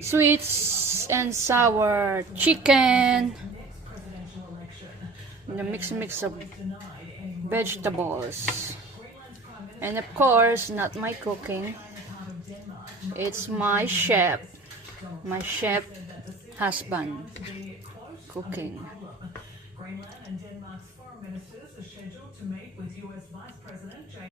Sweets and sour chicken. And a mix of vegetables. And of course, not my cooking. It's my chef husband cooking.